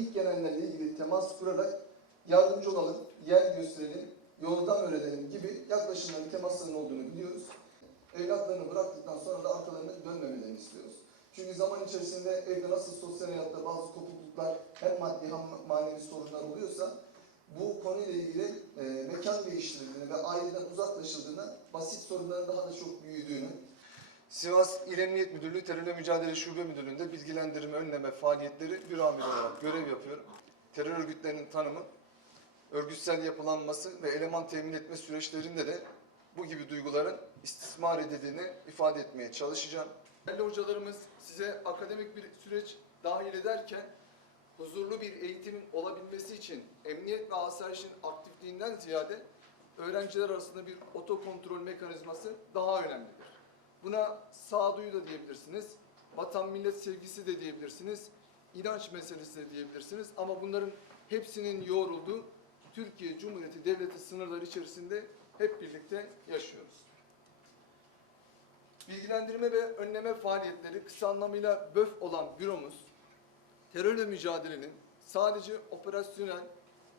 ilk gelenlerle ilgili temas kurarak yardımcı olalım, yer gösterelim, yoldan öğrenelim gibi yaklaşımların, temasların olduğunu biliyoruz. Evlatlarını bıraktıktan sonra da arkalarına dönmemelerini istiyoruz. Çünkü zaman içerisinde evde nasıl sosyal hayatta bazı kopukluklar hem maddi hem manevi sorunlar oluyorsa bu konuyla ilgili e, mekan değiştirildiğini ve aileden uzaklaşıldığını, basit sorunların daha da çok büyüdüğünü, Sivas İl Emniyet Müdürlüğü Terörle Mücadele Şube Müdürlüğü'nde bilgilendirme, önleme faaliyetleri bir amir olarak görev yapıyorum. Terör örgütlerinin tanımı, örgütsel yapılanması ve eleman temin etme süreçlerinde de bu gibi duyguların istismar edildiğini ifade etmeye çalışacağım. Değerli hocalarımız size akademik bir süreç dahil ederken huzurlu bir eğitimin olabilmesi için emniyet ve asayişin aktifliğinden ziyade öğrenciler arasında bir otokontrol mekanizması daha önemlidir. Buna sağduyu da diyebilirsiniz, vatan millet sevgisi de diyebilirsiniz, inanç meselesi de diyebilirsiniz ama bunların hepsinin yoğrulduğu Türkiye Cumhuriyeti Devleti sınırları içerisinde hep birlikte yaşıyoruz. Bilgilendirme ve önleme faaliyetleri kısa anlamıyla BÖF olan büromuz, terörle mücadelenin sadece operasyonel,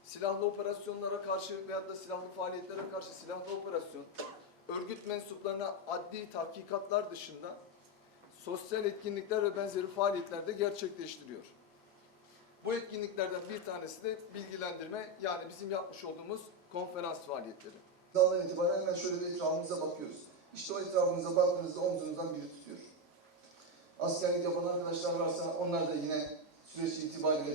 silahlı operasyonlara karşı veyahut da silahlı faaliyetlere karşı silahlı operasyon, örgüt mensuplarına adli tahkikatlar dışında sosyal etkinlikler ve benzeri faaliyetler de gerçekleştiriyor. Bu etkinliklerden bir tanesi de bilgilendirme yani bizim yapmış olduğumuz konferans faaliyetleri. Daldan itibaren hemen şöyle bir etrafımıza bakıyoruz. İşte o etrafımıza baktığınızda omzunuzdan biri tutuyor. Askerlik yapan arkadaşlar varsa onlar da yine süreç itibariyle